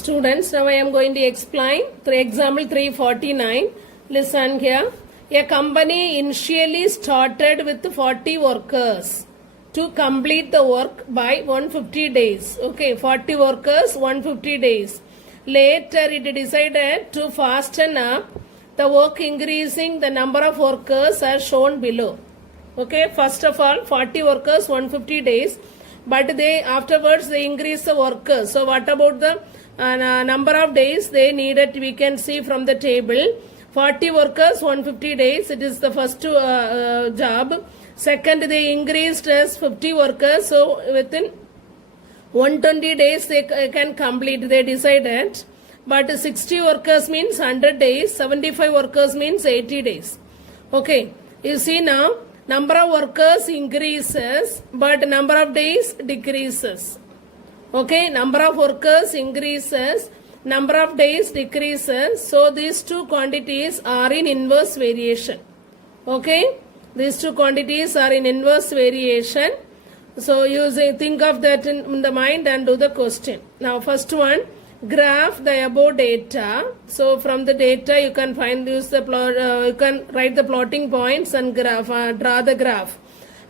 Students, now I am going to explain example 349. Listen here. A company initially started with 40 workers to complete the work by 150 days. Okay, 40 workers, 150 days. Later it decided to fasten up the work, increasing the number of workers as shown below. Okay, first of all 40 workers, 150 days, but they afterwards they increase the workers. So what about the number of days they needed? We can see from the table. 40 workers, 150 days, it is the first job. Second, they increased as 50 workers, so within 120 days they can complete, they decided. But 60 workers means 100 days, 75 workers means 80 days. Okay, you see now, number of workers increases, but number of days decreases. Okay, number of workers increases, number of days decreases. So these two quantities are in inverse variation. Okay, these two quantities are in inverse variation. So think of that in the mind and do the question. Now first one, graph the above data. So from the data you can use the plot, you can write the plotting points and graph, draw the graph.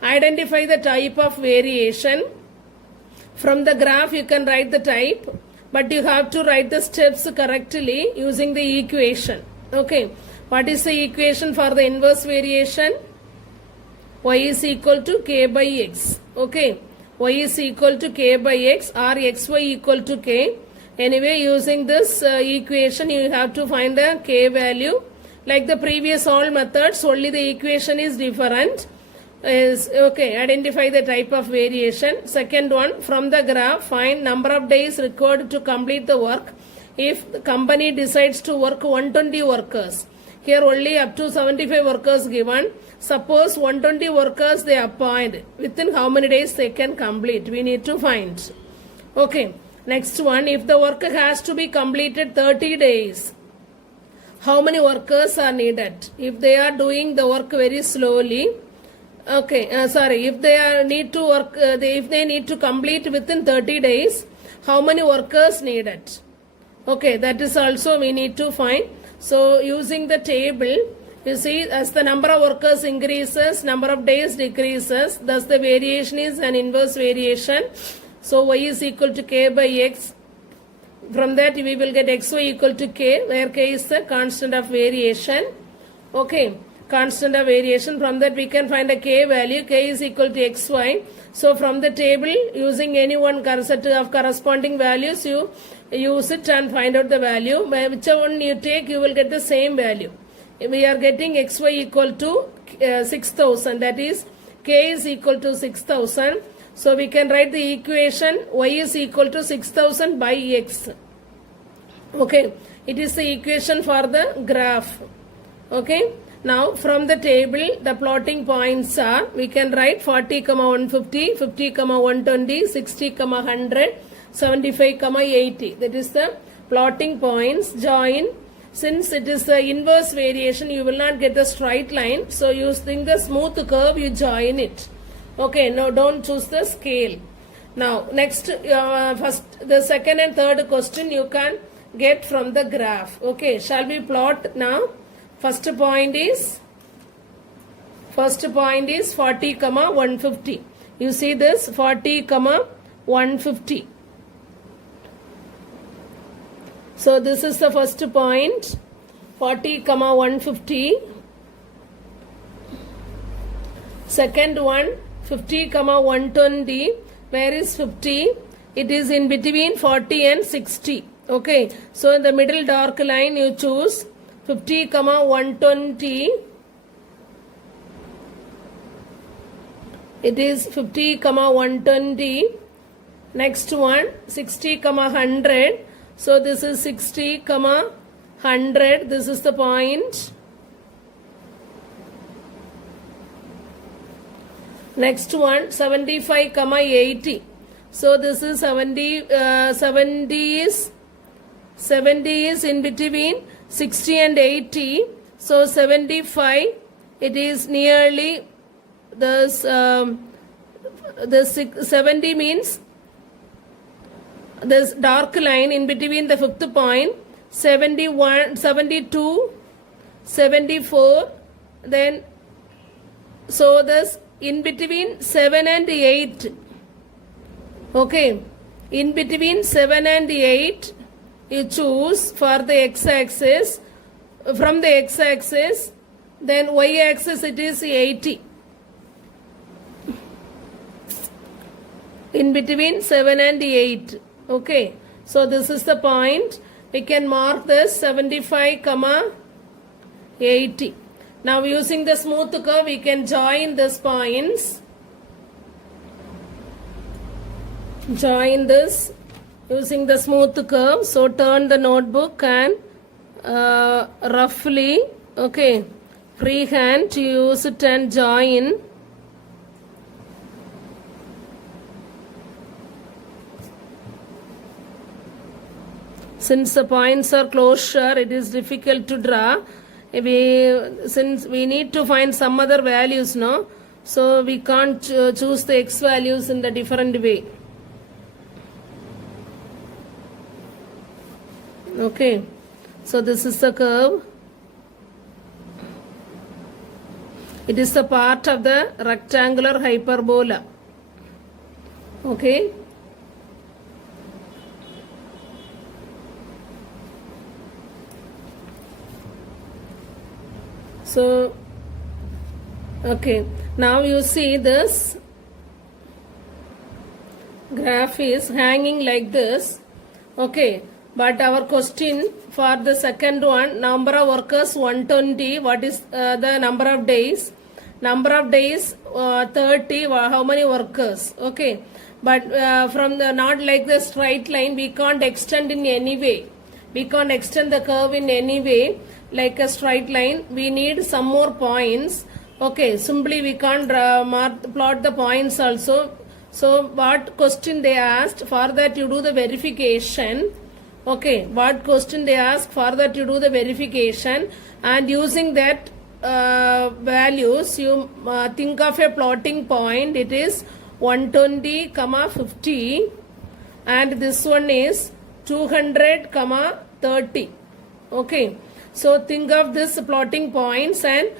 Identify the type of variation. From the graph you can write the type, but you have to write the steps correctly using the equation. Okay, what is the equation for the inverse variation? Y is equal to k by x. Okay, y is equal to k by x or xy equal to k. Anyway, using this equation you have to find the k value. Like the previous all methods, only the equation is different. Okay, identify the type of variation. Second one, from the graph find number of days required to complete the work if the company decides to work 120 workers. Here only up to 75 workers given. Suppose 120 workers they appoint, within how many days they can complete, we need to find. Okay, next one, if the work has to be completed 30 days, how many workers are needed? If they are doing the work very slowly, okay, if they need to work, if they need to complete within 30 days, how many workers needed? Okay, that is also we need to find. So using the table, you see as the number of workers increases, number of days decreases, thus the variation is an inverse variation. So y is equal to k by x. From that we will get xy equal to k, where k is the constant of variation. Okay, constant of variation. From that we can find a k value. K is equal to xy. So from the table, using any one set of corresponding values, you use it and find out the value. By whichever one you take, you will get the same value. We are getting xy equal to 6000. That is, k is equal to 6000. So we can write the equation y is equal to 6000 by x. Okay, it is the equation for the graph. Okay, now from the table the plotting points are, we can write 40, 150, 50, 120, 60, 100, 75, 80. That is the plotting points. Join. Since it is the inverse variation, you will not get the straight line. So using the smooth curve, you join it. Okay, now don't choose the scale. Now next, first the second and third question you can get from the graph. Okay, shall we plot now? First point is 40, 150. You see this 40, 150. So this is the first point, 40, 150. Second one, 50, 120. Where is 50? It is in between 40 and 60. Okay, so in the middle dark line you choose 50, 120. It is 50, 120. Next one, 60, 100. So this is 60, 100. This is the point. Next one, 75, 80. So this is 70. 70 is in between 60 and 80. So 75. It is nearly the 70 means this dark line in between the fifth point, 71, 72, 74, then so this in between 7 and 8, okay, in between 7 and 8, you choose for the x-axis, from the x-axis, then y-axis it is 80. In between 7 and 8, okay. So this is the point. We can mark this 75, 80. Now using the smooth curve, we can join these points. Join this using the smooth curve. So turn the notebook and roughly, okay, freehand to use it and join. Since the points are closer, it is difficult to draw. Since we need to find some other values, no? So we can't choose the x values in the different way. Okay. So this is the curve. It is the part of the rectangular hyperbola. Okay. So, okay, now you see this graph is hanging like this, okay, but our question for the second one, number of workers 120, what is the number of days? Number of days 30, how many workers, okay, but from the not like the straight line, we can't extend in any way. We can't extend the curve in any way like a straight line. We need some more points. Okay, simply we can't plot the points also. So what question they asked, for that you do the verification. Okay, what question they asked, for that you do the verification, and using that values you think of a plotting point. It is 120, 50, and this one is 200, 30. Okay, so think of this plotting points and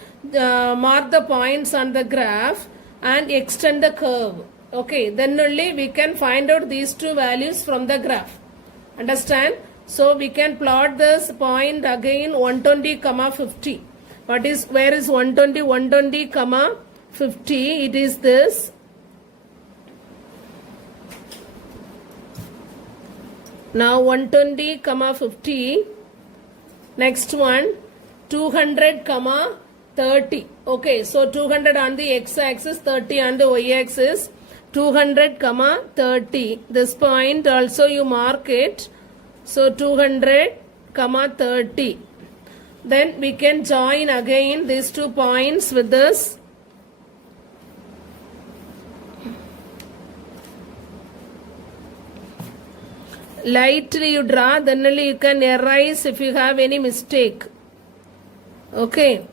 mark the points on the graph and extend the curve. Okay, then only we can find out these two values from the graph. Understand? So we can plot this point again 120, 50. What is, where is 120? 120, 50. It is this. Now 120, 50. Next one 200, 30. Okay, so 200 on the x-axis, 30 on the y-axis. 200, 30. This point also you mark it. So 200, 30. Then we can join again these 2 points with this. Lightly you draw, then only you can erase if you have any mistake. Okay,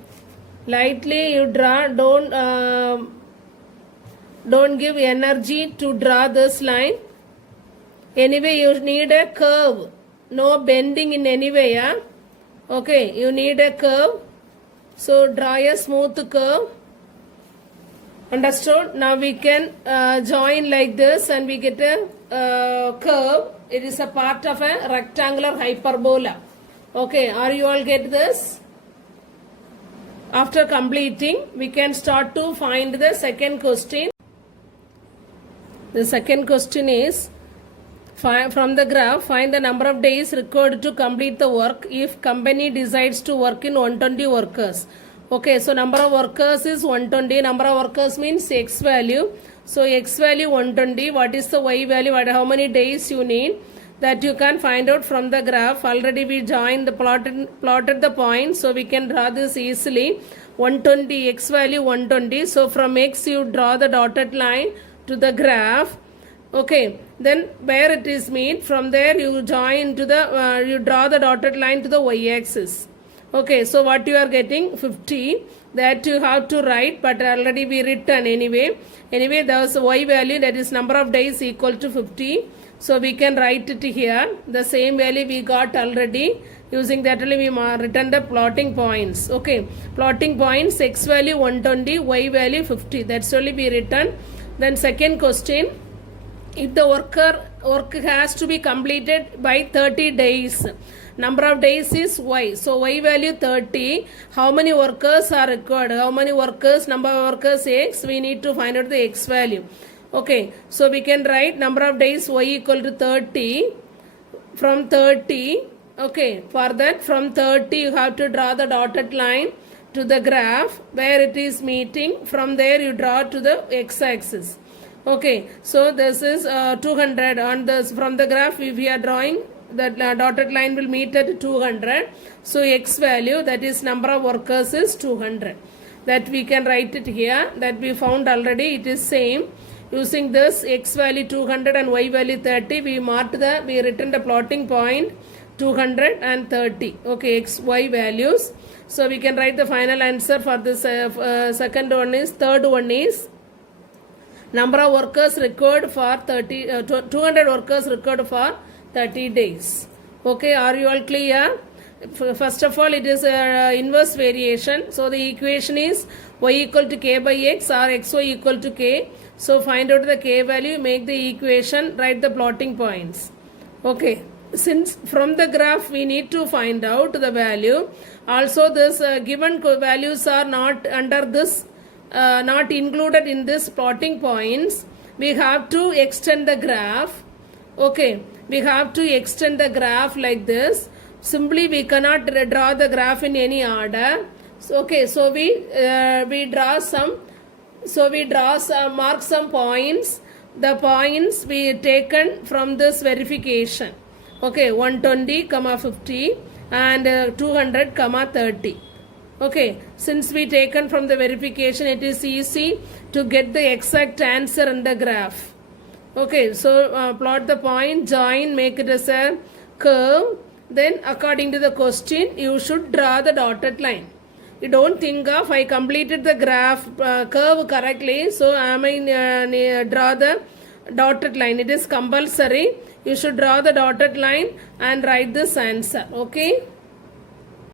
lightly you draw, don't give energy to draw this line. Anyway, you need a curve, no bending in any way. Yeah? Okay, you need a curve, so draw a smooth curve. Understood? Now we can join like this and we get a curve. It is a part of a rectangular hyperbola. Okay, are you all get this? After completing, we can start to find the second question. The second question is, from the graph, find the number of days required to complete the work if company decides to work in 120 workers. Okay, so number of workers is 120. Number of workers means x value. So x value 120. What is the y value? How many days you need? That you can find out from the graph. Already we joined the plotted the points, so we can draw this easily. 120, x value 120. So from x you draw the dotted line to the graph. Okay, then where it is meet, from there you join to the you draw the dotted line to the y-axis. Okay, so what you are getting 50, that you have to write, but already we written anyway. Anyway, there was y value, that is number of days equal to 50. So we can write it here. The same value we got already. Using that only we written the plotting points. Okay, plotting points, x value 120, y value 50. That's only be written. Then second question, if the work has to be completed by 30 days, number of days is y. So y value 30. How many workers are required? How many workers? Number of workers x. We need to find out the x value. Okay, so we can write number of days y equal to 30 from 30. Okay, for that from 30 you have to draw the dotted line to the graph where it is meeting. From there you draw to the x-axis. Okay, so this is 200 on this. From the graph if we are drawing, the dotted line will meet at 200. So x value, that is number of workers, is 200. That we can write it here. That we found already. It is same. Using this x value 200 and y value 30, we written the plotting point 200 and 30. Okay, x, y values. So we can write the final answer for this. Second one is, third one is number of workers required for 200 workers required for 30 days. Okay, are you all clear? First of all, it is inverse variation. So the equation is y equal to k by x or xy equal to k. So find out the k value, make the equation, write the plotting points. Okay, since from the graph we need to find out the value. Also this given values are not under this, not included in this plotting points. We have to extend the graph. Okay, we have to extend the graph like this. Simply we cannot draw the graph in any order. So, okay, so we draw some. So we mark some points. The points we taken from this verification. Okay, 120, 50 and 200, 30. Okay, since we taken from the verification, it is easy to get the exact answer in the graph. Okay, so plot the point, join, make it as a curve. Then according to the question, you should draw the dotted line. You don't think of, I completed the graph curve correctly, so I may draw the dotted line. It is compulsory. You should draw the dotted line and write this answer. Okay.